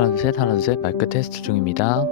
하나 둘 셋, 하나 둘 셋. 마이크 테스트 중입니다.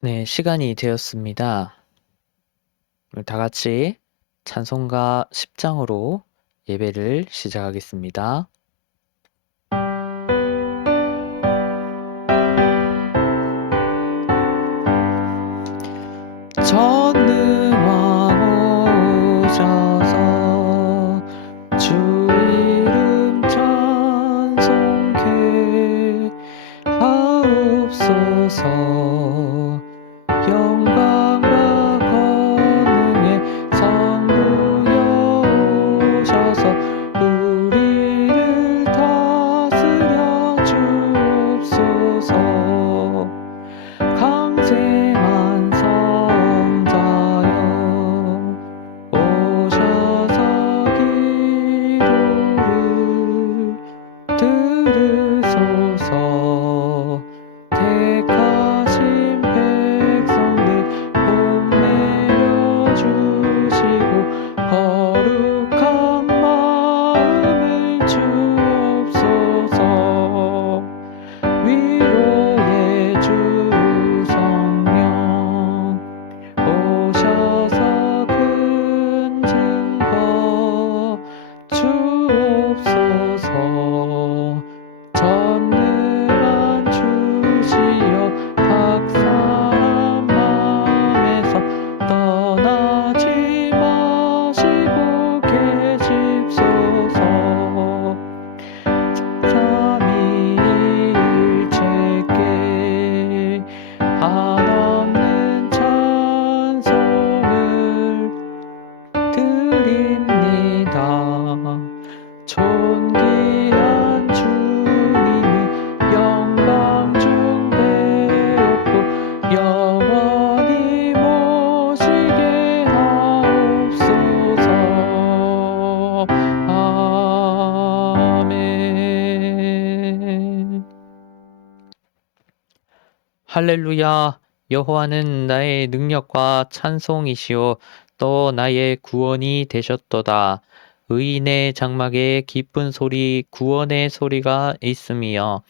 네, 시간이 되었습니다. 다 같이 찬송가 10장으로 예배를 시작하겠습니다. 전능왕 오셔서 주 이름 찬송케 하옵소서. 영광과 권능의 성부여 오셔서 우리를 다스려 주옵소서. 강생한 성자여 오셔서 기도를 들으소서. 택하신 백성들 복내려 주시고 거룩한 마음을 주옵소서. 위로의 주 성령 오셔서 큰 증거 주옵소서. 전능한 주시여 각 사람 맘에서 떠나지 마시고 계십소서. 삼위일체께 한없는 찬송을 드립니다. 존귀한 주님이 영광 중대없고 영원히 모시게 하옵소서. 아멘. 할렐루야. 여호와는 나의 능력과 찬송이시요 또 나의 구원이 되셨도다. 의인의 장막에 기쁜 소리 구원의 소리가 있으며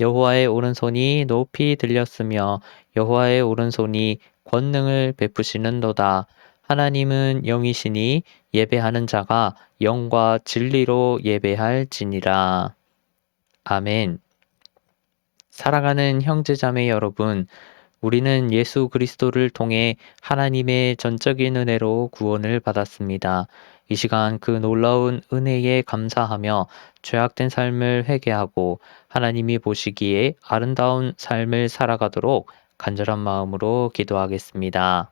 여호와의 오른손이 높이 들렸으며 여호와의 오른손이 권능을 베푸시는도다. 하나님은 영이시니 예배하는 자가 영과 진리로 예배할지니라. 아멘. 사랑하는 형제자매 여러분, 우리는 예수 그리스도를 통해 하나님의 전적인 은혜로 구원을 받았습니다. 이 시간 그 놀라운 은혜에 감사하며 죄악된 삶을 회개하고 하나님이 보시기에 아름다운 삶을 살아가도록 간절한 마음으로 기도하겠습니다.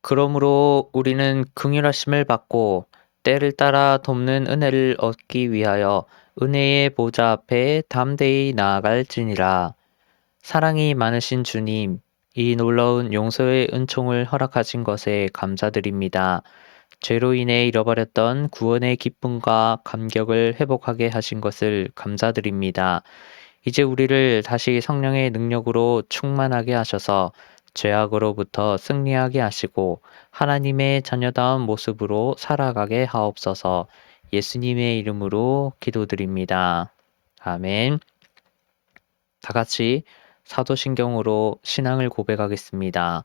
그러므로 우리는 긍휼하심을 받고 때를 따라 돕는 은혜를 얻기 위하여 은혜의 보좌 앞에 담대히 나아갈지니라. 사랑이 많으신 주님, 이 놀라운 용서의 은총을 허락하신 것에 감사드립니다. 죄로 인해 잃어버렸던 구원의 기쁨과 감격을 회복하게 하신 것을 감사드립니다. 이제 우리를 다시 성령의 능력으로 충만하게 하셔서 죄악으로부터 승리하게 하시고 하나님의 자녀다운 모습으로 살아가게 하옵소서. 예수님의 이름으로 기도드립니다. 아멘. 다 같이 사도신경으로 신앙을 고백하겠습니다.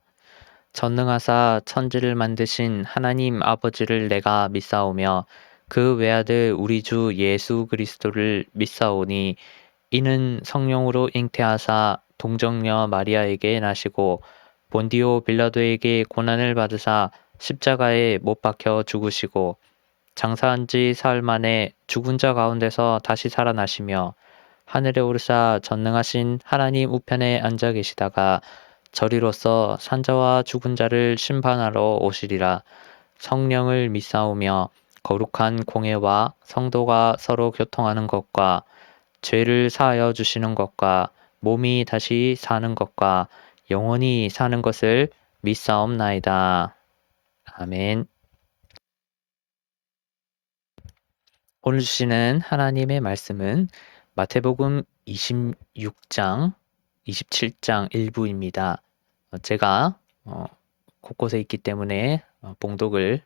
전능하사 천지를 만드신 하나님 아버지를 내가 믿사오며 그 외아들 우리 주 예수 그리스도를 믿사오니 이는 성령으로 잉태하사 동정녀 마리아에게 나시고 본디오 빌라도에게 고난을 받으사 십자가에 못 박혀 죽으시고 장사한 지 사흘 만에 죽은 자 가운데서 다시 살아나시며 하늘에 오르사 전능하신 하나님 우편에 앉아 계시다가 저리로서 산자와 죽은 자를 심판하러 오시리라. 성령을 믿사오며 거룩한 공예와 성도가 서로 교통하는 것과 죄를 사하여 주시는 것과 몸이 다시 사는 것과 영원히 사는 것을 믿사옵나이다. 아멘. 오늘 주시는 하나님의 말씀은 마태복음 26장, 27장 일부입니다. 제가 곳곳에 있기 때문에 봉독을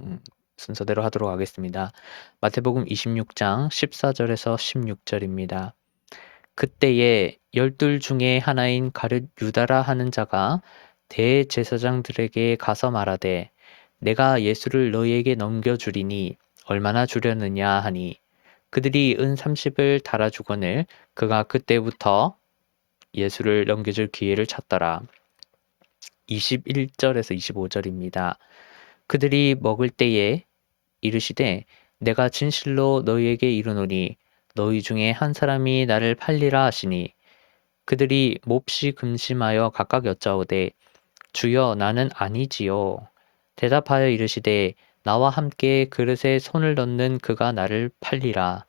음, 순서대로 하도록 하겠습니다. 마태복음 26장 14절에서 16절입니다. 그때에 열둘 중에 하나인 가룟 유다라 하는 자가 대제사장들에게 가서 말하되 내가 예수를 너희에게 넘겨주리니 얼마나 주려느냐 하니 그들이 은 30을 달아주거늘 그가 그때부터 예수를 넘겨줄 기회를 찾더라. 21절에서 25절입니다. 그들이 먹을 때에 이르시되 내가 진실로 너희에게 이르노니 너희 중에 한 사람이 나를 팔리라 하시니 그들이 몹시 근심하여 각각 여짜오되 주여 나는 아니지요. 대답하여 이르시되 나와 함께 그릇에 손을 넣는 그가 나를 팔리라.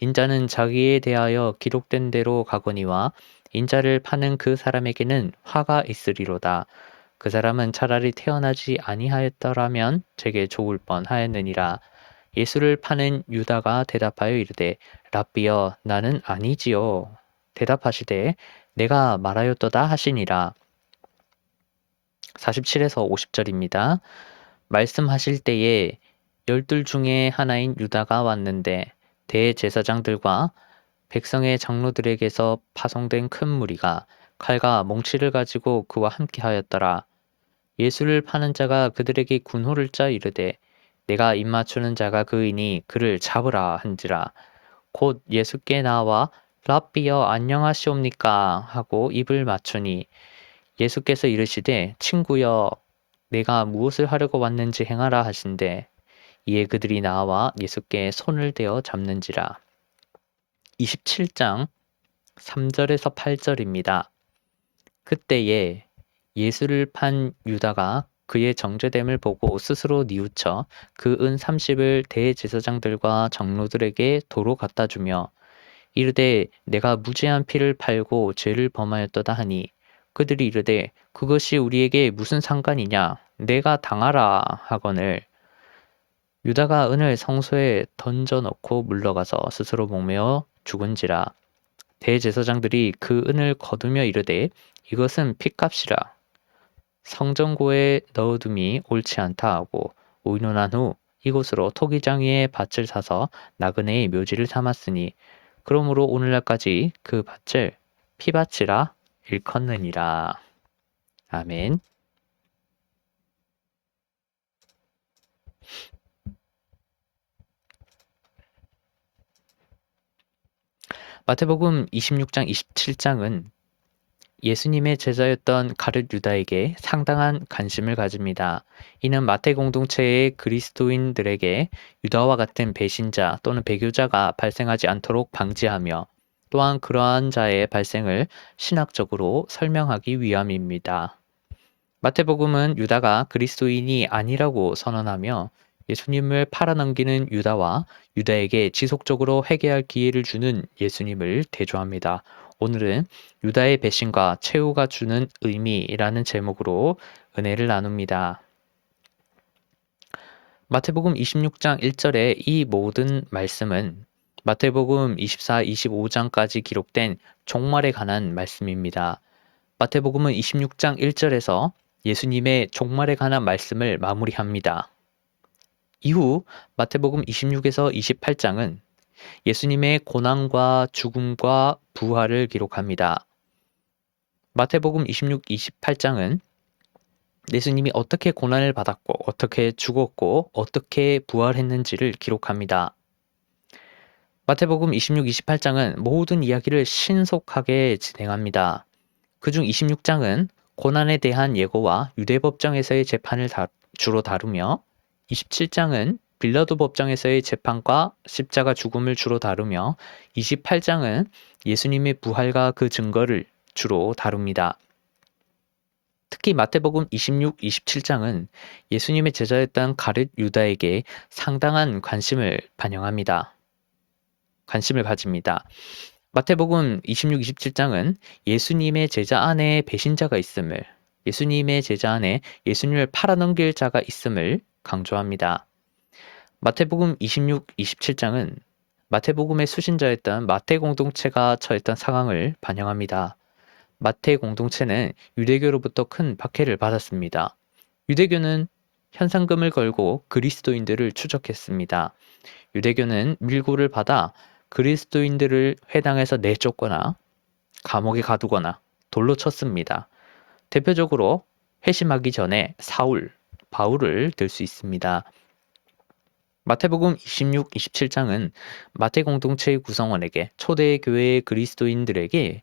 인자는 자기에 대하여 기록된 대로 가거니와 인자를 파는 그 사람에게는 화가 있으리로다. 그 사람은 차라리 태어나지 아니하였더라면 제게 좋을 뻔하였느니라. 예수를 파는 유다가 대답하여 이르되 랍비여 나는 아니지요. 대답하시되 내가 말하였도다 하시니라. 47에서 50절입니다. 말씀하실 때에 열둘 중에 하나인 유다가 왔는데 대제사장들과 백성의 장로들에게서 파송된 큰 무리가 칼과 몽치를 가지고 그와 함께 하였더라. 예수를 파는 자가 그들에게 군호를 짜 이르되 내가 입맞추는 자가 그이니 그를 잡으라 한지라. 곧 예수께 나와 랍비여 안녕하시옵니까 하고 입을 맞추니 예수께서 이르시되 친구여 내가 무엇을 하려고 왔는지 행하라 하신대 이에 그들이 나와 예수께 손을 대어 잡는지라. 27장 3절에서 8절입니다. 그때에 예수를 판 유다가 그의 정죄됨을 보고 스스로 뉘우쳐 그 은 30을 대제사장들과 장로들에게 도로 갖다 주며 이르되 내가 무죄한 피를 팔고 죄를 범하였도다 하니 그들이 이르되 그것이 우리에게 무슨 상관이냐 내가 당하라 하거늘 유다가 은을 성소에 던져 넣고 물러가서 스스로 목매어 죽은지라. 대제사장들이 그 은을 거두며 이르되 이것은 핏값이라. 성전고에 넣어둠이 옳지 않다 하고 의논한 후 이곳으로 토기장이의 밭을 사서 나그네의 묘지를 삼았으니 그러므로 오늘날까지 그 밭을 피밭이라 일컫느니라. 아멘. 마태복음 26장 27장은 예수님의 제자였던 가룟 유다에게 상당한 관심을 가집니다. 이는 마태 공동체의 그리스도인들에게 유다와 같은 배신자 또는 배교자가 발생하지 않도록 방지하며 또한 그러한 자의 발생을 신학적으로 설명하기 위함입니다. 마태복음은 유다가 그리스도인이 아니라고 선언하며 예수님을 팔아넘기는 유다와 유다에게 지속적으로 회개할 기회를 주는 예수님을 대조합니다. 오늘은 유다의 배신과 최후가 주는 의미라는 제목으로 은혜를 나눕니다. 마태복음 26장 1절의 이 모든 말씀은 마태복음 24, 25장까지 기록된 종말에 관한 말씀입니다. 마태복음은 26장 1절에서 예수님의 종말에 관한 말씀을 마무리합니다. 이후 마태복음 26에서 28장은 예수님의 고난과 죽음과 부활을 기록합니다. 마태복음 26, 28장은 예수님이 어떻게 고난을 받았고 어떻게 죽었고 어떻게 부활했는지를 기록합니다. 마태복음 26, 28장은 모든 이야기를 신속하게 진행합니다. 그중 26장은 고난에 대한 예고와 유대 법정에서의 재판을 주로 다루며 27장은 빌라도 법정에서의 재판과 십자가 죽음을 주로 다루며 28장은 예수님의 부활과 그 증거를 주로 다룹니다. 특히 마태복음 26, 27장은 예수님의 제자였던 가룟 유다에게 상당한 관심을 반영합니다. 관심을 가집니다. 마태복음 26, 27장은 예수님의 제자 안에 배신자가 있음을, 예수님의 제자 안에 예수님을 팔아넘길 자가 있음을 강조합니다. 마태복음 26, 27장은 마태복음의 수신자였던 마태 공동체가 처했던 상황을 반영합니다. 마태 공동체는 유대교로부터 큰 박해를 받았습니다. 유대교는 현상금을 걸고 그리스도인들을 추적했습니다. 유대교는 밀고를 받아 그리스도인들을 회당에서 내쫓거나 감옥에 가두거나 돌로 쳤습니다. 대표적으로 회심하기 전에 바울을 들 수 있습니다. 마태복음 26, 27장은 마태 공동체의 구성원에게 초대 교회의 그리스도인들에게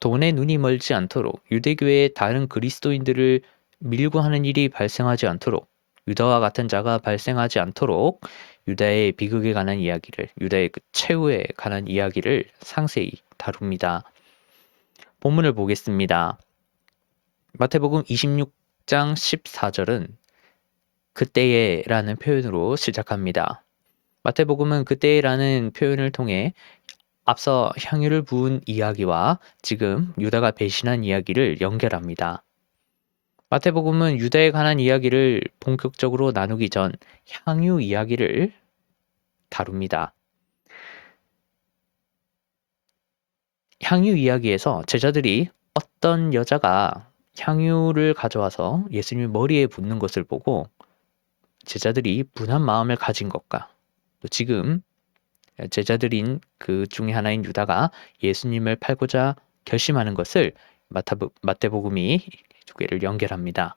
돈에 눈이 멀지 않도록 유대교의 다른 그리스도인들을 밀고 하는 일이 발생하지 않도록 유다와 같은 자가 발생하지 않도록 유다의 비극에 관한 이야기를 유다의 그 최후에 관한 이야기를 상세히 다룹니다. 본문을 보겠습니다. 마태복음 26장 14절은 그때에라는 표현으로 시작합니다. 마태복음은 그때라는 표현을 통해 앞서 향유를 부은 이야기와 지금 유다가 배신한 이야기를 연결합니다. 마태복음은 유다에 관한 이야기를 본격적으로 나누기 전 향유 이야기를 다룹니다. 향유 이야기에서 제자들이 어떤 여자가 향유를 가져와서 예수님 머리에 붓는 것을 보고 제자들이 분한 마음을 가진 것과 또 지금 제자들인 그 중에 하나인 유다가 예수님을 팔고자 결심하는 것을 마태복음이 두 개를 연결합니다.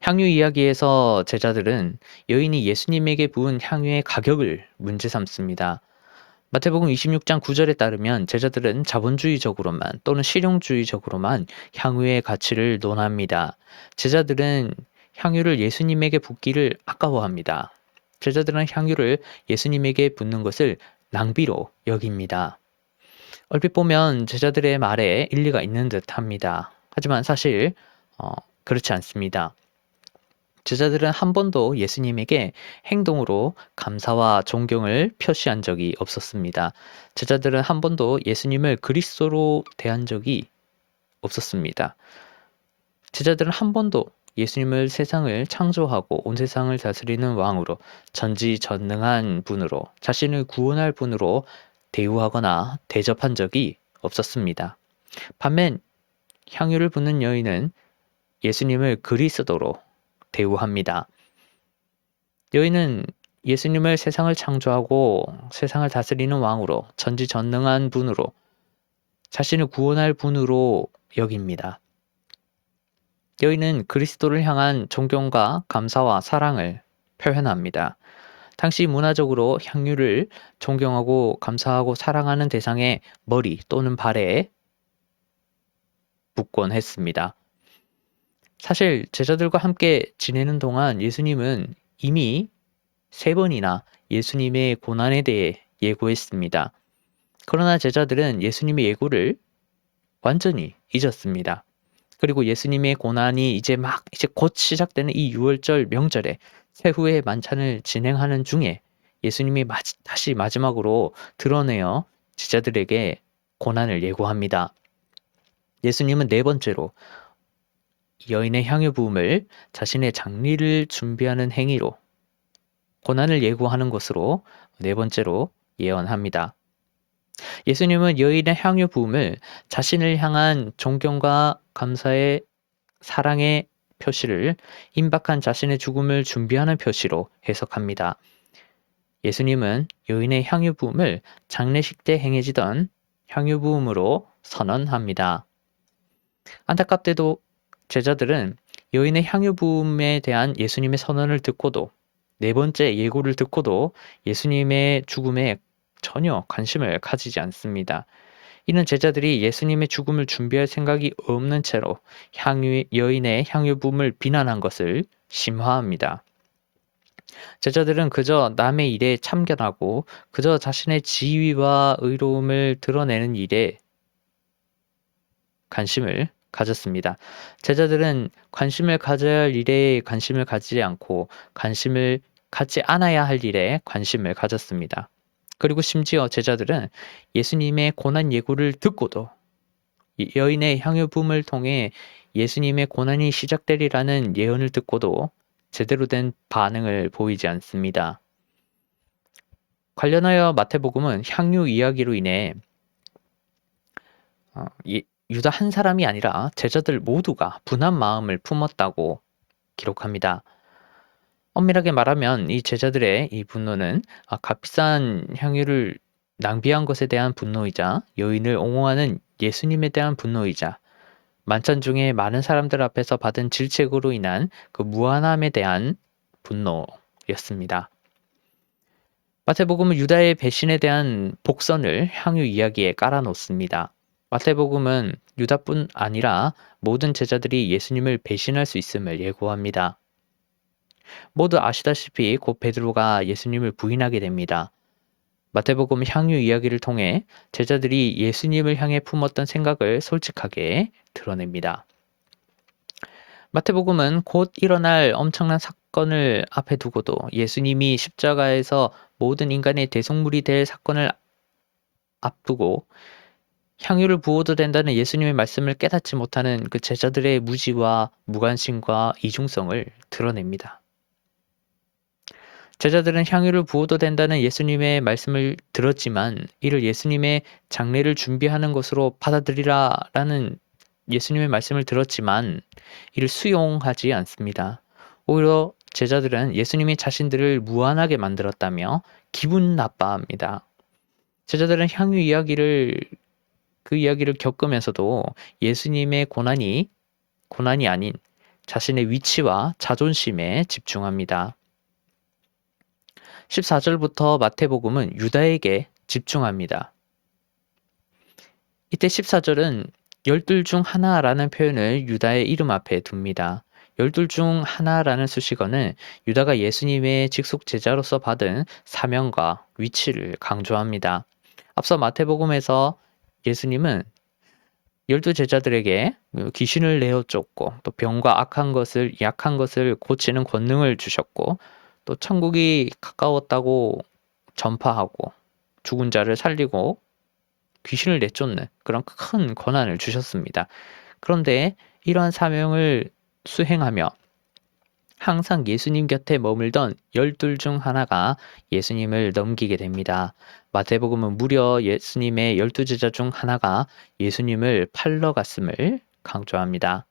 향유 이야기에서 제자들은 여인이 예수님에게 부은 향유의 가격을 문제 삼습니다. 마태복음 26장 9절에 따르면 제자들은 자본주의적으로만 또는 실용주의적으로만 향유의 가치를 논합니다. 제자들은 향유를 예수님에게 붓기를 아까워합니다. 제자들은 향유를 예수님에게 붓는 것을 낭비로 여깁니다. 얼핏 보면 제자들의 말에 일리가 있는 듯합니다. 하지만 사실 그렇지 않습니다. 제자들은 한 번도 예수님에게 행동으로 감사와 존경을 표시한 적이 없었습니다. 제자들은 한 번도 예수님을 그리스도로 대한 적이 없었습니다. 제자들은 한 번도 예수님을 세상을 창조하고 온 세상을 다스리는 왕으로 전지전능한 분으로 자신을 구원할 분으로 대우하거나 대접한 적이 없었습니다. 반면 향유를 붓는 여인은 예수님을 그리스도로 대우합니다. 여인은 예수님을 세상을 창조하고 세상을 다스리는 왕으로 전지전능한 분으로 자신을 구원할 분으로 여깁니다. 여인은 그리스도를 향한 존경과 감사와 사랑을 표현합니다. 당시 문화적으로 향유를 존경하고 감사하고 사랑하는 대상의 머리 또는 발에 붓곤 했습니다. 사실 제자들과 함께 지내는 동안 예수님은 이미 3번이나 예수님의 고난에 대해 예고했습니다. 그러나 제자들은 예수님의 예고를 완전히 잊었습니다. 그리고 예수님의 고난이 이제 곧 시작되는 이 6월절 명절에 새후의 만찬을 진행하는 중에 예수님이 다시 마지막으로 드러내어 제자들에게 고난을 예고합니다. 예수님은 4번째로 여인의 향유 부음을 자신의 장례를 준비하는 행위로 고난을 예고하는 것으로 4번째로 예언합니다. 예수님은 여인의 향유 부음을 자신을 향한 존경과 감사의 사랑의 표시를 임박한 자신의 죽음을 준비하는 표시로 해석합니다. 예수님은 여인의 향유 부음을 장례식 때 행해지던 향유 부음으로 선언합니다. 안타깝게도 제자들은 여인의 향유 부음에 대한 예수님의 선언을 듣고도 4번째 예고를 듣고도 예수님의 죽음에 전혀 관심을 가지지 않습니다. 이는 제자들이 예수님의 죽음을 준비할 생각이 없는 채로 여인의 향유 부음을 비난한 것을 심화합니다. 제자들은 그저 남의 일에 참견하고 그저 자신의 지위와 의로움을 드러내는 일에 관심을 가졌습니다. 제자들은 관심을 가져야 할 일에 관심을 가지지 않고 관심을 갖지 않아야 할 일에 관심을 가졌습니다. 그리고 심지어 제자들은 예수님의 고난 예고를 듣고도 여인의 향유 부음을 통해 예수님의 고난이 시작되리라는 예언을 듣고도 제대로 된 반응을 보이지 않습니다. 관련하여 마태복음은 향유 이야기로 인해 유다 한 사람이 아니라 제자들 모두가 분한 마음을 품었다고 기록합니다. 엄밀하게 말하면 이 제자들의 이 분노는 값비싼 향유를 낭비한 것에 대한 분노이자 여인을 옹호하는 예수님에 대한 분노이자 만찬 중에 많은 사람들 앞에서 받은 질책으로 인한 그 무한함에 대한 분노였습니다. 마태복음은 유다의 배신에 대한 복선을 향유 이야기에 깔아놓습니다. 마태복음은 유다뿐 아니라 모든 제자들이 예수님을 배신할 수 있음을 예고합니다. 모두 아시다시피 곧 베드로가 예수님을 부인하게 됩니다. 마태복음 향유 이야기를 통해 제자들이 예수님을 향해 품었던 생각을 솔직하게 드러냅니다. 마태복음은 곧 일어날 엄청난 사건을 앞에 두고도 예수님이 십자가에서 모든 인간의 대속물이 될 사건을 앞두고 향유를 부어도 된다는 예수님의 말씀을 깨닫지 못하는 그 제자들의 무지와 무관심과 이중성을 드러냅니다. 제자들은 향유를 부어도 된다는 예수님의 말씀을 들었지만 이를 예수님의 장례를 준비하는 것으로 받아들이라라는 예수님의 말씀을 들었지만 이를 수용하지 않습니다. 오히려 제자들은 예수님이 자신들을 무한하게 만들었다며 기분 나빠합니다. 제자들은 향유 이야기를 겪으면서도 예수님의 고난이 아닌 자신의 위치와 자존심에 집중합니다. 14절부터 마태복음은 유다에게 집중합니다. 이때 14절은 열둘 중 하나라는 표현을 유다의 이름 앞에 둡니다. 열둘 중 하나라는 수식어는 유다가 예수님의 직속 제자로서 받은 사명과 위치를 강조합니다. 앞서 마태복음에서 예수님은 12제자들에게 귀신을 내어 쫓고 또 병과 약한 것을 고치는 권능을 주셨고 또 천국이 가까웠다고 전파하고 죽은 자를 살리고 귀신을 내쫓는 그런 큰 권한을 주셨습니다. 그런데 이러한 사명을 수행하며 항상 예수님 곁에 머물던 12 중 하나가 예수님을 넘기게 됩니다. 마태복음은 무려 예수님의 12제자 중 하나가 예수님을 팔러 갔음을 강조합니다.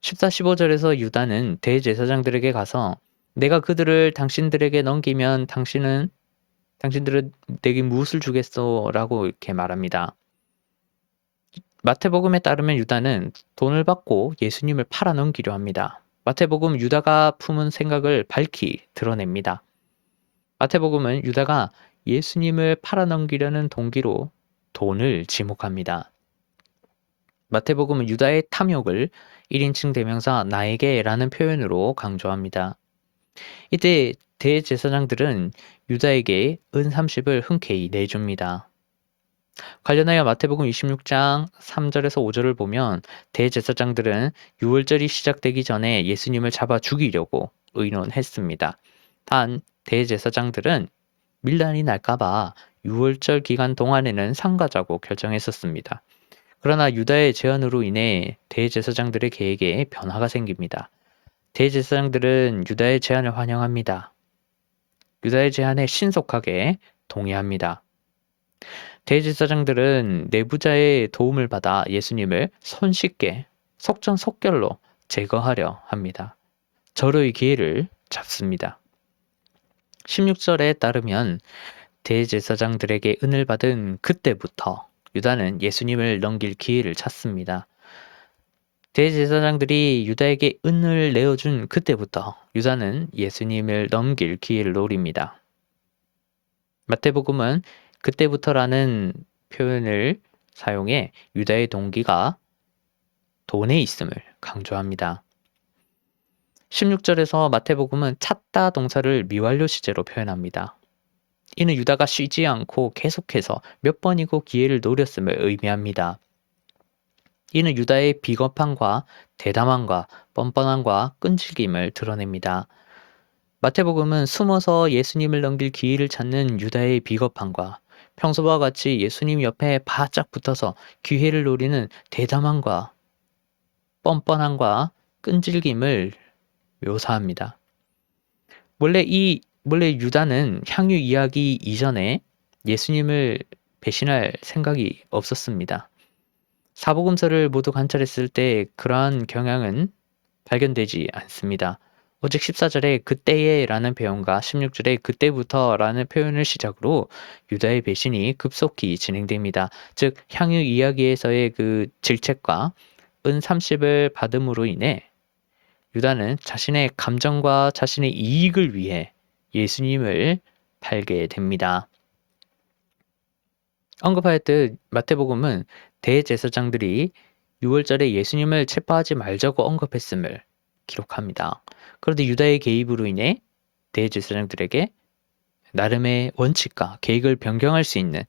14, 15절에서 유다는 대제사장들에게 가서 내가 그들을 당신들에게 넘기면 당신들은 내게 무엇을 주겠소? 라고 이렇게 말합니다. 마태복음에 따르면 유다는 돈을 받고 예수님을 팔아 넘기려 합니다. 마태복음 유다가 품은 생각을 밝히 드러냅니다. 마태복음은 유다가 예수님을 팔아 넘기려는 동기로 돈을 지목합니다. 마태복음은 유다의 탐욕을 1인칭 대명사 나에게 라는 표현으로 강조합니다. 이때 대제사장들은 유다에게 은 30을 흔쾌히 내줍니다. 관련하여 마태복음 26장 3절에서 5절을 보면 대제사장들은 유월절이 시작되기 전에 예수님을 잡아 죽이려고 의논했습니다. 단 대제사장들은 밀란이 날까봐 유월절 기간 동안에는 상가자고 결정했었습니다. 그러나 유다의 제안으로 인해 대제사장들의 계획에 변화가 생깁니다. 대제사장들은 유다의 제안을 환영합니다. 유다의 제안에 신속하게 동의합니다. 대제사장들은 내부자의 도움을 받아 예수님을 손쉽게 속전속결로 제거하려 합니다. 절호의 기회를 잡습니다. 16절에 따르면 대제사장들에게 은을 받은 그때부터 유다는 예수님을 넘길 기회를 찾습니다. 대제사장들이 유다에게 은을 내어준 그때부터 유다는 예수님을 넘길 기회를 노립니다. 마태복음은 그때부터라는 표현을 사용해 유다의 동기가 돈에 있음을 강조합니다. 16절에서 마태복음은 찾다 동사를 미완료 시제로 표현합니다. 이는 유다가 쉬지 않고 계속해서 몇 번이고 기회를 노렸음을 의미합니다. 이는 유다의 비겁함과 대담함과 뻔뻔함과 끈질김을 드러냅니다. 마태복음은 숨어서 예수님을 넘길 기회를 찾는 유다의 비겁함과 평소와 같이 예수님 옆에 바짝 붙어서 기회를 노리는 대담함과 뻔뻔함과 끈질김을 묘사합니다. 원래 유다는 향유 이야기 이전에 예수님을 배신할 생각이 없었습니다. 사복음서를 모두 관찰했을 때 그러한 경향은 발견되지 않습니다. 오직 14절에 그때에 라는 표현과 16절에 그때부터 라는 표현을 시작으로 유다의 배신이 급속히 진행됩니다. 즉 향유 이야기에서의 그 질책과 은 30을 받음으로 인해 유다는 자신의 감정과 자신의 이익을 위해 예수님을 팔게 됩니다. 언급하였듯 마태복음은 대제사장들이 6월절에 예수님을 체포하지 말자고 언급했음을 기록합니다. 그런데 유다의 개입으로 인해 대제사장들에게 나름의 원칙과 계획을 변경할 수 있는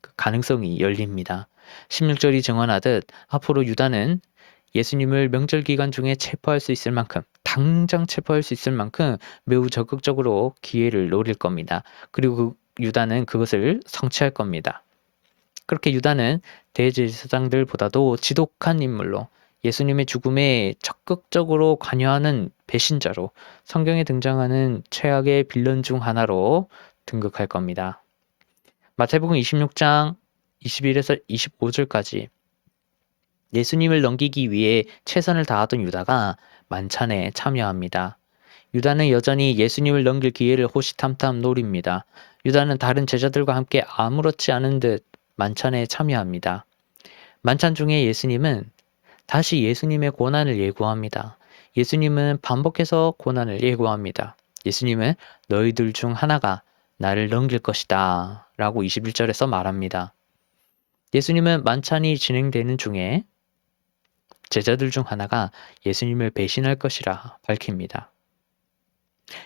그 가능성이 열립니다. 16절이 증언하듯 앞으로 유다는 예수님을 명절 기간 중에 체포할 수 있을 만큼 당장 체포할 수 있을 만큼 매우 적극적으로 기회를 노릴 겁니다. 그리고 유다는 그것을 성취할 겁니다. 그렇게 유다는 대제사장들보다도 지독한 인물로 예수님의 죽음에 적극적으로 관여하는 배신자로 성경에 등장하는 최악의 빌런 중 하나로 등극할 겁니다. 마태복음 26장 21에서 25절까지 예수님을 넘기기 위해 최선을 다하던 유다가 만찬에 참여합니다. 유다는 여전히 예수님을 넘길 기회를 호시탐탐 노립니다. 유다는 다른 제자들과 함께 아무렇지 않은 듯 만찬에 참여합니다. 만찬 중에 예수님은 다시 예수님의 고난을 예고합니다. 예수님은 반복해서 고난을 예고합니다. 예수님은 너희들 중 하나가 나를 넘길 것이다 라고 21절에서 말합니다. 예수님은 만찬이 진행되는 중에 제자들 중 하나가 예수님을 배신할 것이라 밝힙니다.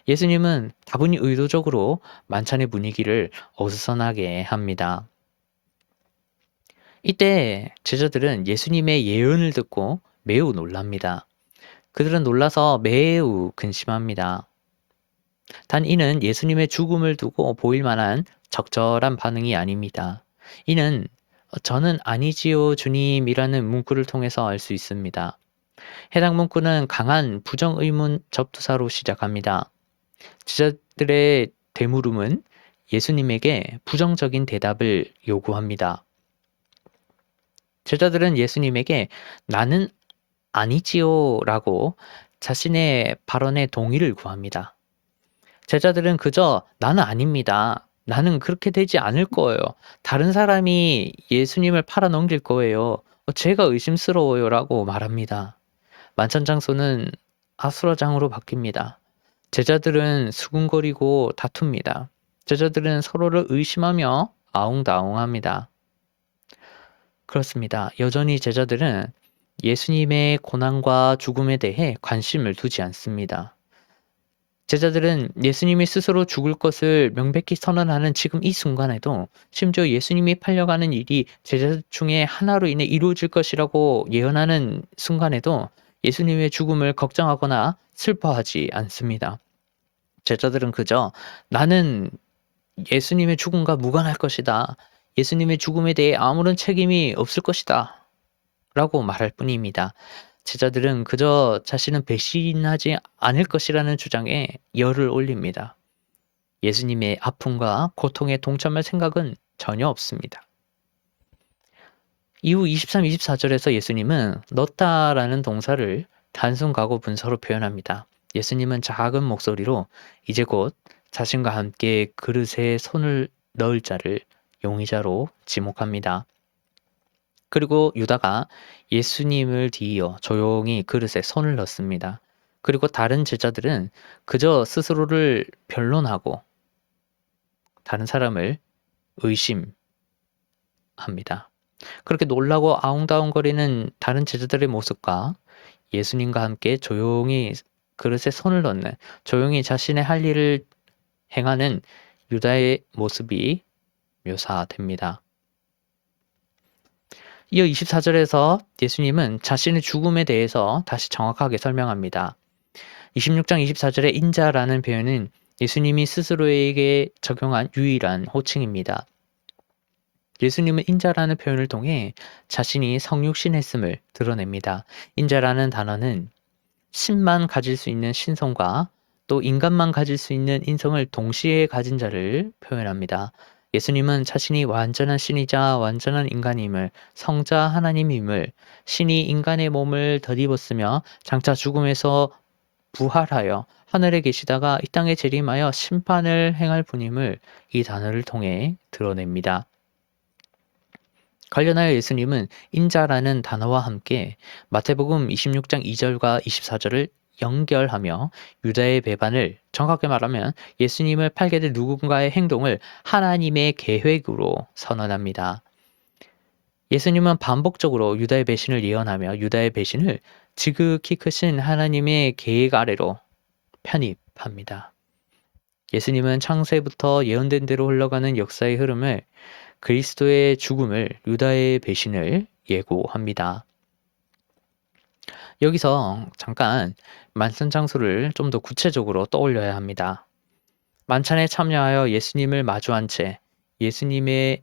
예수님은 다분히 의도적으로 만찬의 분위기를 어수선하게 합니다. 이때 제자들은 예수님의 예언을 듣고 매우 놀랍니다. 그들은 놀라서 매우 근심합니다. 단 이는 예수님의 죽음을 두고 보일 만한 적절한 반응이 아닙니다. 이는 저는 아니지요 주님이라는 문구를 통해서 알 수 있습니다. 해당 문구는 강한 부정의문 접두사로 시작합니다. 제자들의 되물음은 예수님에게 부정적인 대답을 요구합니다. 제자들은 예수님에게 나는 아니지요 라고 자신의 발언에 동의를 구합니다. 제자들은 그저 나는 아닙니다. 나는 그렇게 되지 않을 거예요. 다른 사람이 예수님을 팔아 넘길 거예요. 제가 의심스러워요 라고 말합니다. 만찬 장소는 아수라장으로 바뀝니다. 제자들은 수군거리고 다툽니다. 제자들은 서로를 의심하며 아웅다웅합니다. 그렇습니다. 여전히 제자들은 예수님의 고난과 죽음에 대해 관심을 두지 않습니다. 제자들은 예수님이 스스로 죽을 것을 명백히 선언하는 지금 이 순간에도 심지어 예수님이 팔려가는 일이 제자 중에 하나로 인해 이루어질 것이라고 예언하는 순간에도 예수님의 죽음을 걱정하거나 슬퍼하지 않습니다. 제자들은 그저 나는 예수님의 죽음과 무관할 것이다. 예수님의 죽음에 대해 아무런 책임이 없을 것이다. 라고 말할 뿐입니다. 제자들은 그저 자신은 배신하지 않을 것이라는 주장에 열을 올립니다. 예수님의 아픔과 고통에 동참할 생각은 전혀 없습니다. 이후 23, 24절에서 예수님은 넣다라는 동사를 단순 과거 분사로 표현합니다. 예수님은 작은 목소리로 이제 곧 자신과 함께 그릇에 손을 넣을 자를 용의자로 지목합니다. 그리고 유다가 예수님을 뒤이어 조용히 그릇에 손을 넣습니다. 그리고 다른 제자들은 그저 스스로를 변론하고 다른 사람을 의심합니다. 그렇게 놀라고 아웅다웅거리는 다른 제자들의 모습과 예수님과 함께 조용히 그릇에 손을 넣는, 조용히 자신의 할 일을 행하는 유다의 모습이 묘사됩니다. 이어 24절에서 예수님은 자신의 죽음에 대해서 다시 정확하게 설명합니다. 26장 24절의 인자라는 표현은 예수님이 스스로에게 적용한 유일한 호칭입니다. 예수님은 인자라는 표현을 통해 자신이 성육신했음을 드러냅니다. 인자라는 단어는 신만 가질 수 있는 신성과 또 인간만 가질 수 있는 인성을 동시에 가진 자를 표현합니다. 예수님은 자신이 완전한 신이자 완전한 인간임을, 성자 하나님임을, 신이 인간의 몸을 덧입었으며 장차 죽음에서 부활하여 하늘에 계시다가 이 땅에 재림하여 심판을 행할 분임을 이 단어를 통해 드러냅니다. 관련하여 예수님은 인자라는 단어와 함께 마태복음 26장 2절과 24절을 연결하며 유다의 배반을, 정확하게 말하면 예수님을 팔게 될 누군가의 행동을 하나님의 계획으로 선언합니다. 예수님은 반복적으로 유다의 배신을 예언하며 유다의 배신을 지극히 크신 하나님의 계획 아래로 편입합니다. 예수님은 창세부터 예언된 대로 흘러가는 역사의 흐름을, 그리스도의 죽음을, 유다의 배신을 예고합니다. 여기서 잠깐 만찬장소를 좀 더 구체적으로 떠올려야 합니다. 만찬에 참여하여 예수님을 마주한 채 예수님의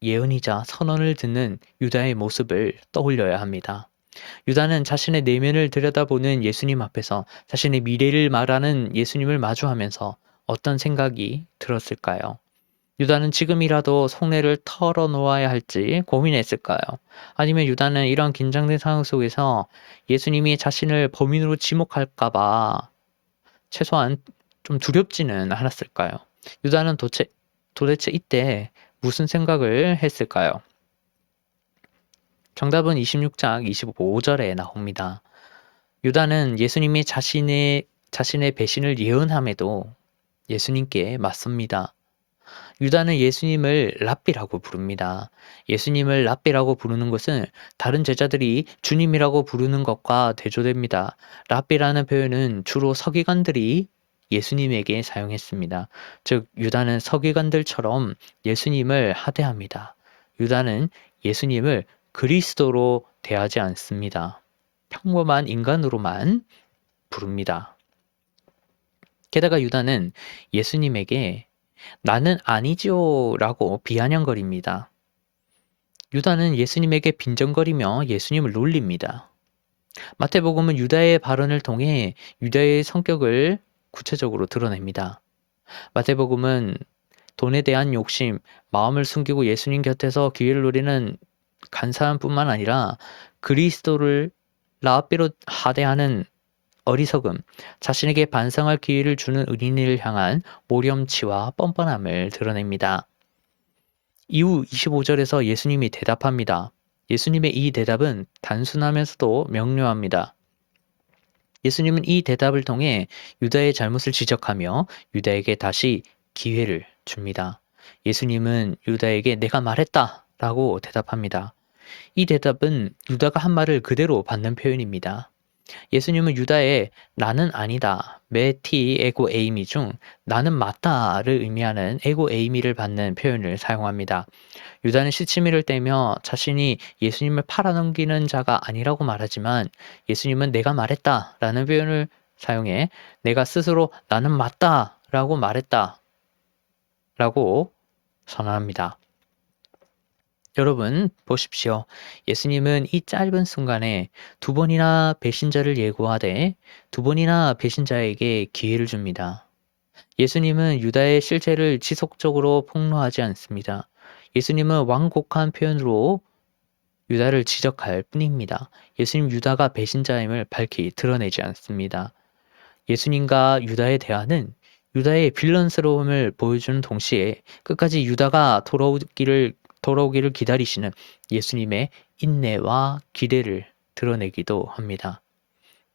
예언이자 선언을 듣는 유다의 모습을 떠올려야 합니다. 유다는 자신의 내면을 들여다보는 예수님 앞에서 자신의 미래를 말하는 예수님을 마주하면서 어떤 생각이 들었을까요? 유다는 지금이라도 속내를 털어놓아야 할지 고민했을까요? 아니면 유다는 이런 긴장된 상황 속에서 예수님이 자신을 범인으로 지목할까봐 최소한 좀 두렵지는 않았을까요? 유다는 도대체 이때 무슨 생각을 했을까요? 정답은 26장 25절에 나옵니다. 유다는 예수님이 자신의 배신을 예언함에도 예수님께 맞섭니다. 유다는 예수님을 랍비라고 부릅니다. 예수님을 랍비라고 부르는 것은 다른 제자들이 주님이라고 부르는 것과 대조됩니다. 랍비라는 표현은 주로 서기관들이 예수님에게 사용했습니다. 즉, 유다는 서기관들처럼 예수님을 하대합니다. 유다는 예수님을 그리스도로 대하지 않습니다. 평범한 인간으로만 부릅니다. 게다가 유다는 예수님에게 나는 아니지요 라고 비아냥거립니다. 유다는 예수님에게 빈정거리며 예수님을 놀립니다. 마태복음은 유다의 발언을 통해 유다의 성격을 구체적으로 드러냅니다. 마태복음은 돈에 대한 욕심, 마음을 숨기고 예수님 곁에서 기회를 노리는 간사함뿐만 아니라 그리스도를 라합비로 하대하는 어리석음, 자신에게 반성할 기회를 주는 의인을 향한 모렴치와 뻔뻔함을 드러냅니다. 이후 25절에서 예수님이 대답합니다. 예수님의 이 대답은 단순하면서도 명료합니다. 예수님은 이 대답을 통해 유다의 잘못을 지적하며 유다에게 다시 기회를 줍니다. 예수님은 유다에게 내가 말했다 라고 대답합니다. 이 대답은 유다가 한 말을 그대로 받는 표현입니다. 예수님은 유다의 나는 아니다, 메티 에고 에이미 중 나는 맞다를 의미하는 에고 에이미를 받는 표현을 사용합니다. 유다는 시치미를 떼며 자신이 예수님을 팔아넘기는 자가 아니라고 말하지만 예수님은 내가 말했다 라는 표현을 사용해 내가 스스로 나는 맞다 라고 말했다 라고 선언합니다. 여러분 보십시오. 예수님은 이 짧은 순간에 두 번이나 배신자를 예고하되 두 번이나 배신자에게 기회를 줍니다. 예수님은 유다의 실체를 지속적으로 폭로하지 않습니다. 예수님은 완곡한 표현으로 유다를 지적할 뿐입니다. 예수님 유다가 배신자임을 밝히 드러내지 않습니다. 예수님과 유다의 대화는 유다의 빌런스러움을 보여주는 동시에 끝까지 유다가 돌아오기를 기다리시는 예수님의 인내와 기대를 드러내기도 합니다.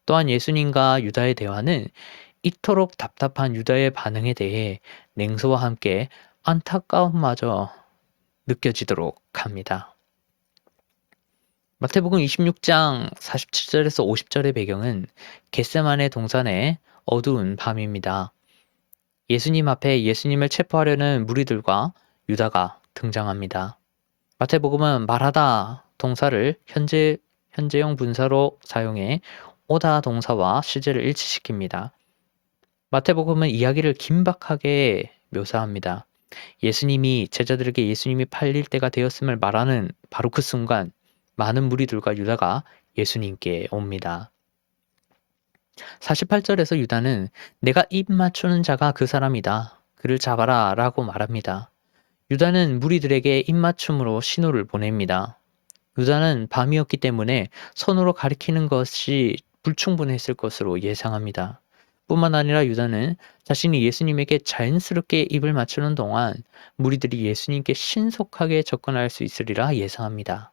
또한 예수님과 유다의 대화는 이토록 답답한 유다의 반응에 대해 냉소와 함께 안타까움마저 느껴지도록 합니다. 마태복음 26장 47절에서 50절의 배경은 겟세마네 동산의 어두운 밤입니다. 예수님 앞에 예수님을 체포하려는 무리들과 유다가 등장합니다. 마태복음은 말하다 동사를 현재형 분사로 사용해 오다 동사와 시제를 일치시킵니다. 마태복음은 이야기를 긴박하게 묘사합니다. 예수님이 제자들에게 예수님이 팔릴 때가 되었음을 말하는 바로 그 순간 많은 무리들과 유다가 예수님께 옵니다. 48절에서 유다는 내가 입 맞추는 자가 그 사람이다. 그를 잡아라 라고 말합니다. 유다는 무리들에게 입맞춤으로 신호를 보냅니다. 유다는 밤이었기 때문에 손으로 가리키는 것이 불충분했을 것으로 예상합니다. 뿐만 아니라 유다는 자신이 예수님에게 자연스럽게 입을 맞추는 동안 무리들이 예수님께 신속하게 접근할 수 있으리라 예상합니다.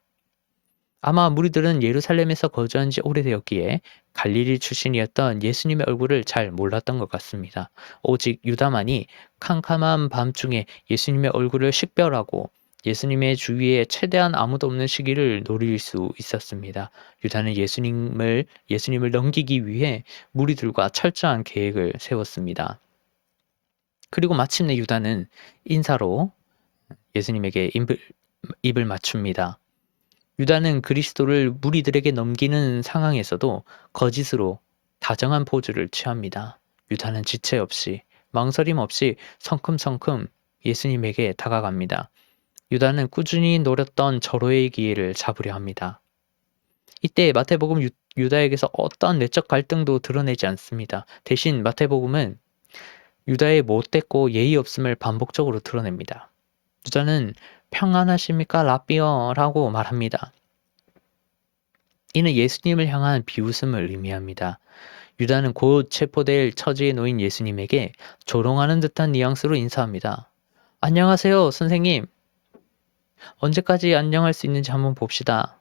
아마 무리들은 예루살렘에서 거주한 지 오래되었기에 갈릴리 출신이었던 예수님의 얼굴을 잘 몰랐던 것 같습니다. 오직 유다만이 캄캄한 밤중에 예수님의 얼굴을 식별하고 예수님의 주위에 최대한 아무도 없는 시기를 노릴 수 있었습니다. 유다는 예수님을 넘기기 위해 무리들과 철저한 계획을 세웠습니다. 그리고 마침내 유다는 인사로 예수님에게 입을 맞춥니다. 유다는 그리스도를 무리들에게 넘기는 상황에서도 거짓으로 다정한 포즈를 취합니다. 유다는 지체 없이 망설임 없이 성큼성큼 예수님에게 다가갑니다. 유다는 꾸준히 노렸던 절호의 기회를 잡으려 합니다. 이때 마태복음 유다에게서 어떤 내적 갈등도 드러내지 않습니다. 대신 마태복음은 유다의 못됐고 예의 없음을 반복적으로 드러냅니다. 유다는 평안하십니까 라삐어 라고 말합니다. 이는 예수님을 향한 비웃음을 의미합니다. 유다는 곧 체포될 처지에 놓인 예수님에게 조롱하는 듯한 뉘앙스로 인사합니다. 안녕하세요, 선생님. 언제까지 안녕할 수 있는지 한번 봅시다.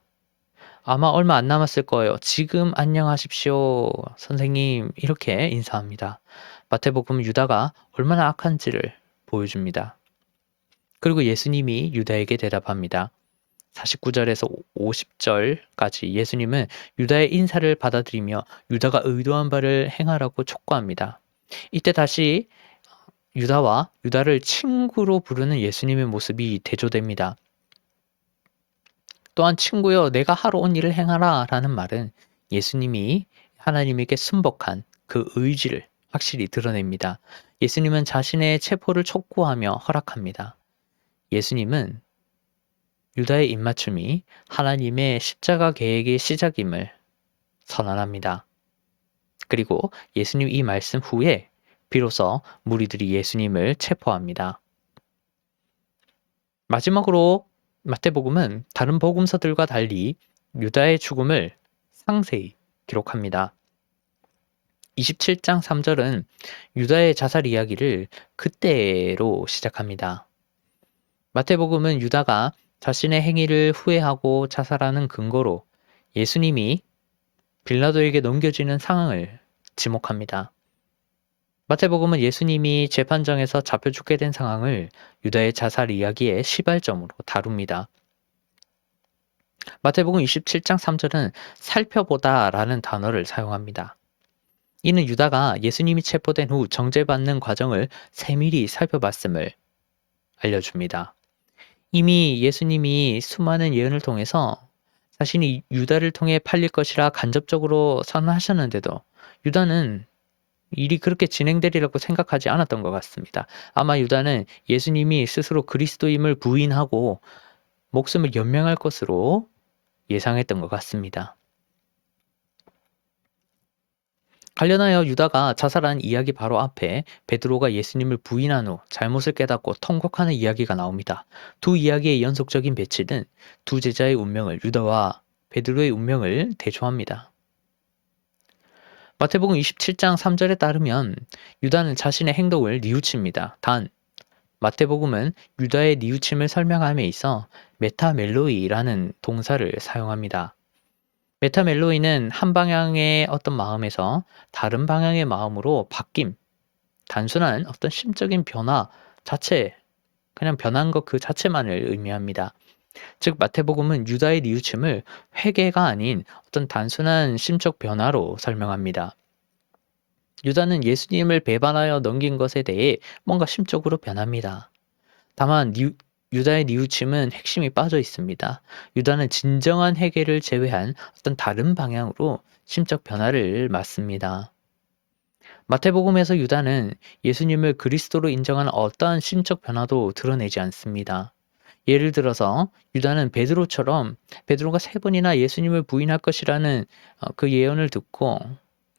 아마 얼마 안 남았을 거예요. 지금 안녕하십시오, 선생님. 이렇게 인사합니다. 마태복음 유다가 얼마나 악한지를 보여줍니다. 그리고 예수님이 유다에게 대답합니다. 49절에서 50절까지 예수님은 유다의 인사를 받아들이며 유다가 의도한 바를 행하라고 촉구합니다. 이때 다시 유다를 친구로 부르는 예수님의 모습이 대조됩니다. 또한 친구여 내가 하러 온 일을 행하라 라는 말은 예수님이 하나님에게 순복한 그 의지를 확실히 드러냅니다. 예수님은 자신의 체포를 촉구하며 허락합니다. 예수님은 유다의 입맞춤이 하나님의 십자가 계획의 시작임을 선언합니다. 그리고 예수님 이 말씀 후에 비로소 무리들이 예수님을 체포합니다. 마지막으로 마태복음은 다른 복음서들과 달리 유다의 죽음을 상세히 기록합니다. 27장 3절은 유다의 자살 이야기를 그때로 시작합니다. 마태복음은 유다가 자신의 행위를 후회하고 자살하는 근거로 예수님이 빌라도에게 넘겨지는 상황을 지목합니다. 마태복음은 예수님이 재판정에서 잡혀 죽게 된 상황을 유다의 자살 이야기의 시발점으로 다룹니다. 마태복음 27장 3절은 살펴보다 라는 단어를 사용합니다. 이는 유다가 예수님이 체포된 후 정죄받는 과정을 세밀히 살펴봤음을 알려줍니다. 이미 예수님이 수많은 예언을 통해서 자신이 유다를 통해 팔릴 것이라 간접적으로 선언하셨는데도 유다는 일이 그렇게 진행되리라고 생각하지 않았던 것 같습니다. 아마 유다는 예수님이 스스로 그리스도임을 부인하고 목숨을 연명할 것으로 예상했던 것 같습니다. 관련하여 유다가 자살한 이야기 바로 앞에 베드로가 예수님을 부인한 후 잘못을 깨닫고 통곡하는 이야기가 나옵니다. 두 이야기의 연속적인 배치는 두 제자의 운명을 유다와 베드로의 운명을 대조합니다. 마태복음 27장 3절에 따르면 유다는 자신의 행동을 뉘우칩니다. 단 마태복음은 유다의 뉘우침을 설명함에 있어 메타멜로이라는 동사를 사용합니다. 메타멜로이는 한 방향의 어떤 마음에서 다른 방향의 마음으로 바뀜, 단순한 어떤 심적인 변화 자체, 그냥 변한 것 그 자체만을 의미합니다. 즉 마태복음은 유다의 뉘우침을 회개가 아닌 어떤 단순한 심적 변화로 설명합니다. 유다는 예수님을 배반하여 넘긴 것에 대해 뭔가 심적으로 변합니다. 다만 유다의 뉘우침은 핵심이 빠져 있습니다. 유다는 진정한 회개를 제외한 어떤 다른 방향으로 심적 변화를 맞습니다. 마태복음에서 유다는 예수님을 그리스도로 인정하는 어떠한 심적 변화도 드러내지 않습니다. 예를 들어서 유다는 베드로처럼 베드로가 3번이나 예수님을 부인할 것이라는 그 예언을 듣고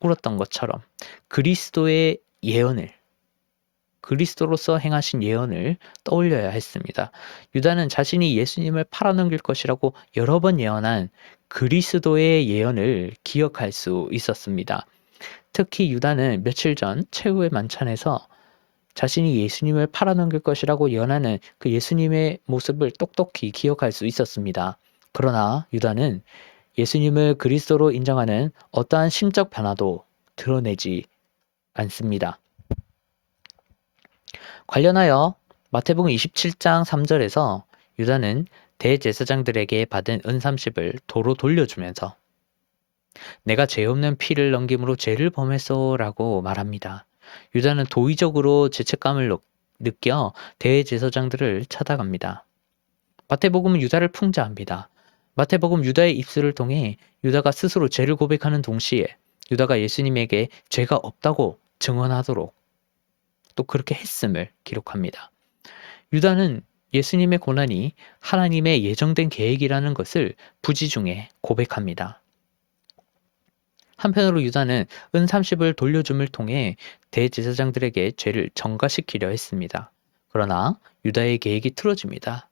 울었던 것처럼 그리스도의 예언을 그리스도로서 행하신 예언을 떠올려야 했습니다. 유다는 자신이 예수님을 팔아넘길 것이라고 여러 번 예언한 그리스도의 예언을 기억할 수 있었습니다. 특히 유다는 며칠 전 최후의 만찬에서 자신이 예수님을 팔아넘길 것이라고 예언하는 그 예수님의 모습을 똑똑히 기억할 수 있었습니다. 그러나 유다는 예수님을 그리스도로 인정하는 어떠한 심적 변화도 드러내지 않습니다. 관련하여 마태복음 27장 3절에서 유다는 대제사장들에게 받은 은30을 도로 돌려주면서 내가 죄 없는 피를 넘김으로 죄를 범했소라고 말합니다. 유다는 도의적으로 죄책감을 느껴 대제사장들을 찾아갑니다. 마태복음은 유다를 풍자합니다. 마태복음 유다의 입술을 통해 유다가 스스로 죄를 고백하는 동시에 유다가 예수님에게 죄가 없다고 증언하도록 또 그렇게 했음을 기록합니다. 유다는 예수님의 고난이 하나님의 예정된 계획이라는 것을 부지중에 고백합니다. 한편으로 유다는 은30을 돌려줌을 통해 대제사장들에게 죄를 전가시키려 했습니다. 그러나 유다의 계획이 틀어집니다.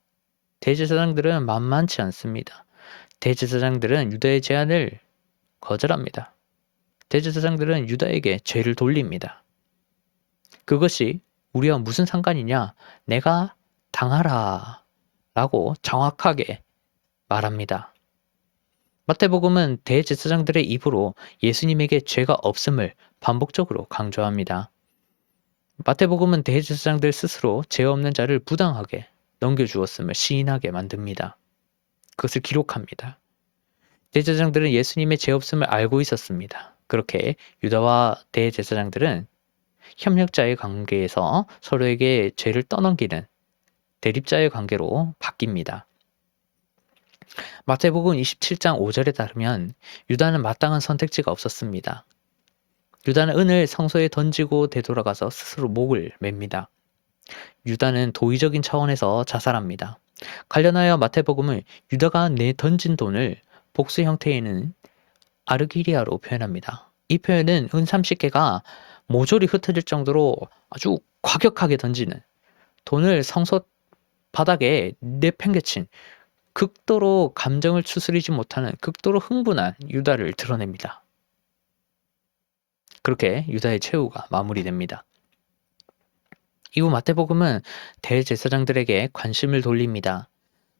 대제사장들은 만만치 않습니다. 대제사장들은 유다의 제안을 거절합니다. 대제사장들은 유다에게 죄를 돌립니다. 그것이 우리와 무슨 상관이냐? 내가 당하라 라고 정확하게 말합니다. 마태복음은 대제사장들의 입으로 예수님에게 죄가 없음을 반복적으로 강조합니다. 마태복음은 대제사장들 스스로 죄 없는 자를 부당하게 넘겨주었음을 시인하게 만듭니다. 그것을 기록합니다. 대제사장들은 예수님의 죄 없음을 알고 있었습니다. 그렇게 유다와 대제사장들은 협력자의 관계에서 서로에게 죄를 떠넘기는 대립자의 관계로 바뀝니다. 마태복음 27장 5절에 따르면 유다는 마땅한 선택지가 없었습니다. 유다는 은을 성소에 던지고 되돌아가서 스스로 목을 맵니다. 유다는 도의적인 차원에서 자살합니다. 관련하여 마태복음은 유다가 던진 돈을 복수 형태에는 아르기리아로 표현합니다. 이 표현은 은 30개가 모조리 흩어질 정도로 아주 과격하게 던지는 돈을 성소 바닥에 내팽개친 극도로 감정을 추스리지 못하는 극도로 흥분한 유다를 드러냅니다. 그렇게 유다의 최후가 마무리됩니다. 이후 마태복음은 대제사장들에게 관심을 돌립니다.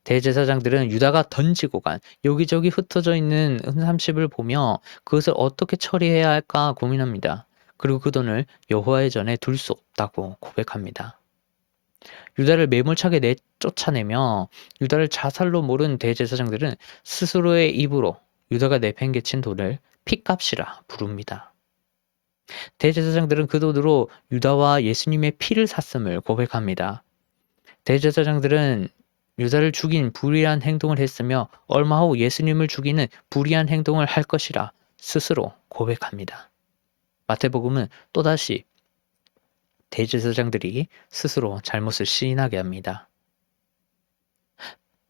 대제사장들은 유다가 던지고 간 여기저기 흩어져 있는 은30을 보며 그것을 어떻게 처리해야 할까 고민합니다. 그리고 그 돈을 여호와의 전에 둘 수 없다고 고백합니다. 유다를 매몰차게 쫓아내며 유다를 자살로 모른 대제사장들은 스스로의 입으로 유다가 내팽개친 돈을 피값이라 부릅니다. 대제사장들은 그 돈으로 유다와 예수님의 피를 샀음을 고백합니다. 대제사장들은 유다를 죽인 불의한 행동을 했으며 얼마 후 예수님을 죽이는 불의한 행동을 할 것이라 스스로 고백합니다. 마태복음은 또다시 대제사장들이 스스로 잘못을 시인하게 합니다.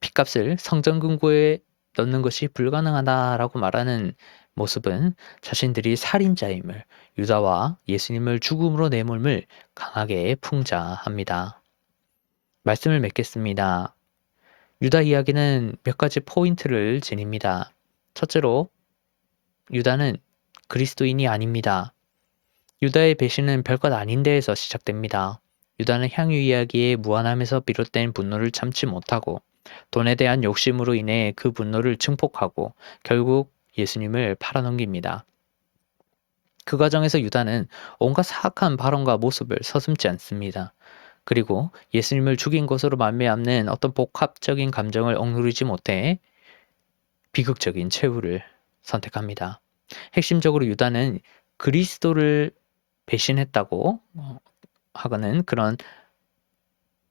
핏값을 성전 금고에 넣는 것이 불가능하다라고 말하는 모습은 자신들이 살인자임을 유다와 예수님을 죽음으로 내몰음을 강하게 풍자합니다. 말씀을 맺겠습니다. 유다 이야기는 몇 가지 포인트를 지닙니다. 첫째로 유다는 그리스도인이 아닙니다. 유다의 배신은 별것 아닌 데에서 시작됩니다. 유다는 향유 이야기의 무한함에서 비롯된 분노를 참지 못하고 돈에 대한 욕심으로 인해 그 분노를 증폭하고 결국 예수님을 팔아넘깁니다. 그 과정에서 유다는 온갖 사악한 발언과 모습을 서슴지 않습니다. 그리고 예수님을 죽인 것으로 말미암는 어떤 복합적인 감정을 억누르지 못해 비극적인 최후를 선택합니다. 핵심적으로 유다는 그리스도를 배신했다고 하는 그런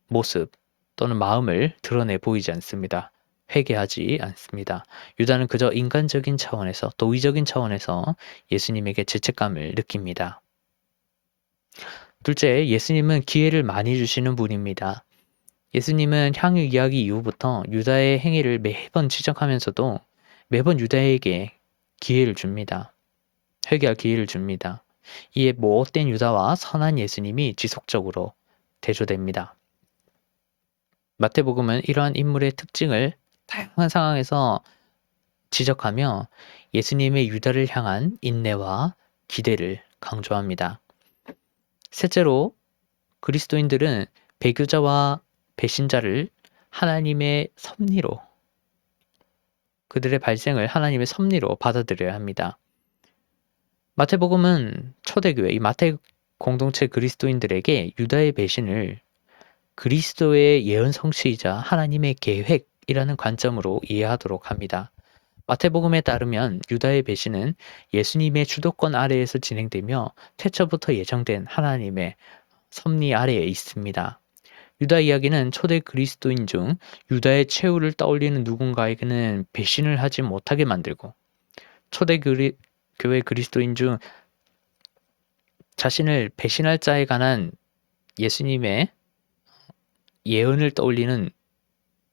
모습, 또는 마음을 드러내 보이지 않습니다. 회개하지 않습니다. 유다는 그저 인간적인 차원에서, 도의적인 차원에서 예수님에게 죄책감을 느낍니다. 둘째, 예수님은 기회를 많이 주시는 분입니다. 예수님은 향유 이야기 이후부터 유다의 행위를 매번 지적하면서도 매번 유다에게 기회를 줍니다. 회개할 기회를 줍니다. 이에 못된 유다와 선한 예수님이 지속적으로 대조됩니다. 마태복음은 이러한 인물의 특징을 다양한 상황에서 지적하며 예수님의 유다를 향한 인내와 기대를 강조합니다. 셋째로 그리스도인들은 배교자와 배신자를 하나님의 섭리로, 그들의 발생을 하나님의 섭리로 받아들여야 합니다. 마태복음은 초대교회, 이 마태 공동체 그리스도인들에게 유다의 배신을 그리스도의 예언 성취이자 하나님의 계획이라는 관점으로 이해하도록 합니다. 마태복음에 따르면 유다의 배신은 예수님의 주도권 아래에서 진행되며 태초부터 예정된 하나님의 섭리 아래에 있습니다. 유다 이야기는 초대 그리스도인 중 유다의 최후를 떠올리는 누군가에게는 배신을 하지 못하게 만들고, 초대 교회 그리스도인 중 자신을 배신할 자에 관한 예수님의 예언을 떠올리는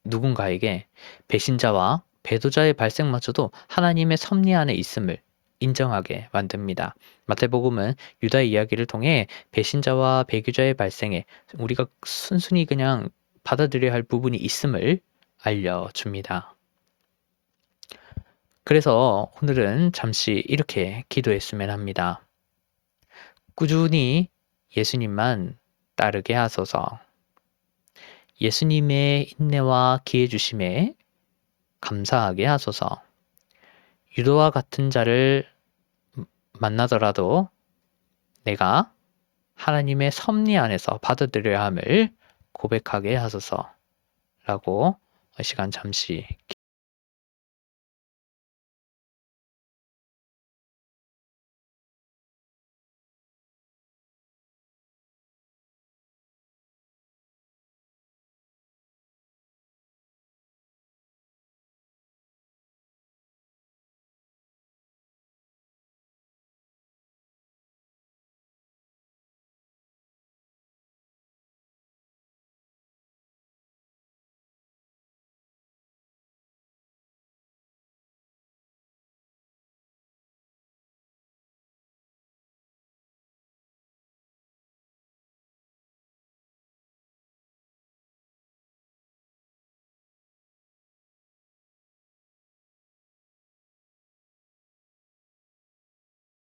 누군가에게 배신자와 배도자의 발생마저도 하나님의 섭리 안에 있음을 인정하게 만듭니다. 마태복음은 유다 이야기를 통해 배신자와 배교자의 발생에 우리가 순순히 그냥 받아들여야 할 부분이 있음을 알려줍니다. 그래서 오늘은 잠시 이렇게 기도했으면 합니다. 꾸준히 예수님만 따르게 하소서. 예수님의 인내와 기회 주심에 감사하게 하소서. 유도와 같은 자를 만나더라도 내가 하나님의 섭리 안에서 받아들여야 함을 고백하게 하소서라고 시간 잠시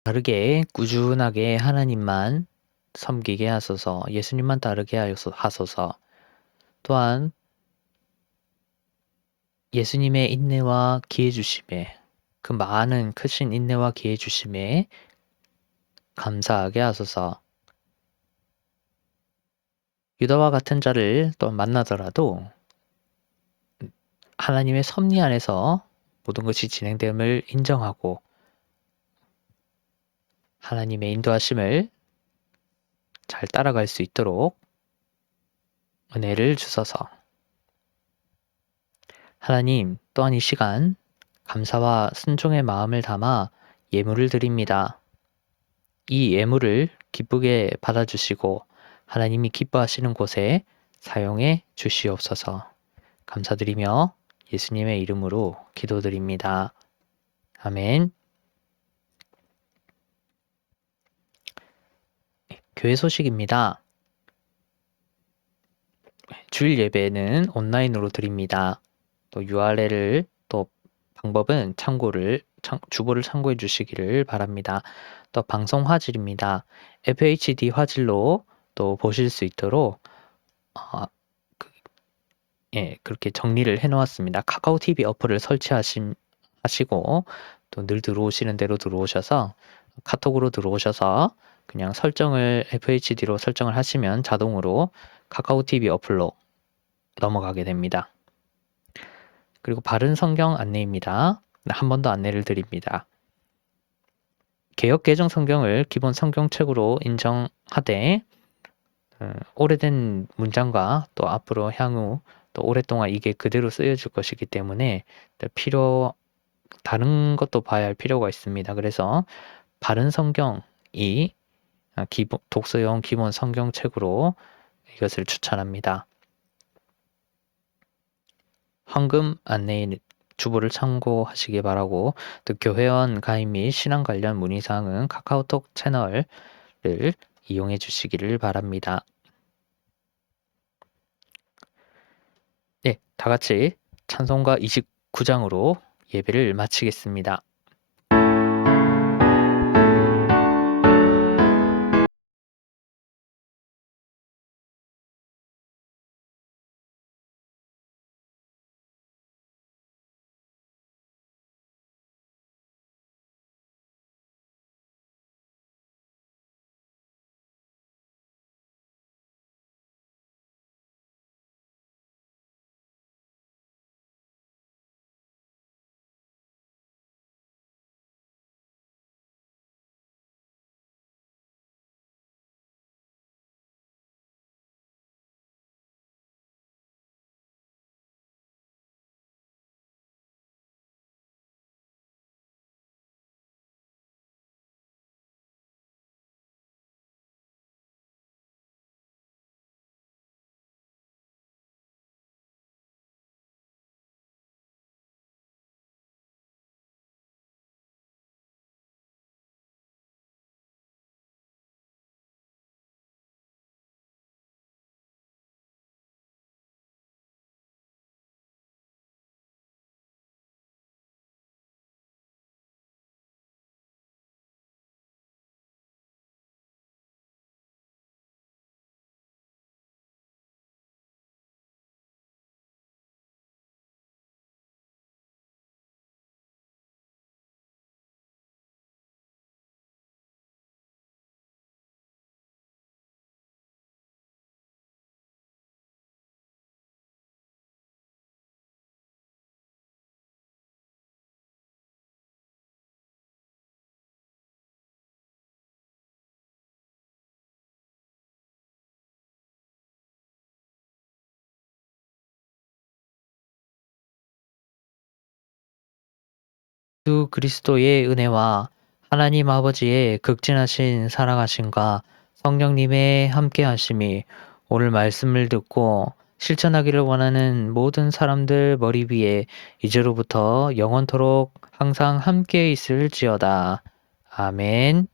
다르게 꾸준하게 하나님만 섬기게 하소서. 예수님만 따르게 하소서. 또한 예수님의 인내와 기회 주심에, 그 많은 크신 인내와 기회 주심에 감사하게 하소서. 유다와 같은 자를 또 만나더라도 하나님의 섭리 안에서 모든 것이 진행됨을 인정하고 하나님의 인도하심을 잘 따라갈 수 있도록 은혜를 주소서. 하나님, 또한 이 시간 감사와 순종의 마음을 담아 예물을 드립니다. 이 예물을 기쁘게 받아주시고 하나님이 기뻐하시는 곳에 사용해 주시옵소서. 감사드리며 예수님의 이름으로 기도드립니다. 아멘. 교회 소식입니다. 주일 예배는 온라인으로 드립니다. 또 URL을 또 방법은 주보를 참고해 주시기를 바랍니다. 또 방송 화질입니다. FHD 화질로 또 보실 수 있도록 그렇게 정리를 해 놓았습니다. 카카오 TV 어플을 하시고 또 늘 들어오시는 대로 들어오셔서 카톡으로 들어오셔서 그냥 FHD로 설정을 하시면 자동으로 카카오 TV 어플로 넘어가게 됩니다. 그리고 바른 성경 안내입니다. 한 번 더 안내를 드립니다. 개역 개정 성경을 기본 성경책으로 인정하되 오래된 문장과 또 앞으로 향후 또 오랫동안 이게 그대로 쓰여질 것이기 때문에 다른 것도 봐야 할 필요가 있습니다. 그래서 바른 성경이 독서용 기본 성경책으로 이것을 추천합니다. 헌금 안내 주보를 참고하시기 바라고, 또 교회원 가입 및 신앙 관련 문의사항은 카카오톡 채널을 이용해 주시기를 바랍니다. 네, 다 같이 찬송가 29장으로 예배를 마치겠습니다. 예수 그리스도의 은혜와 하나님 아버지의 극진하신 사랑하심과 성령님의 함께하심이 오늘 말씀을 듣고 실천하기를 원하는 모든 사람들 머리 위에 이제로부터 영원토록 항상 함께 있을지어다. 아멘.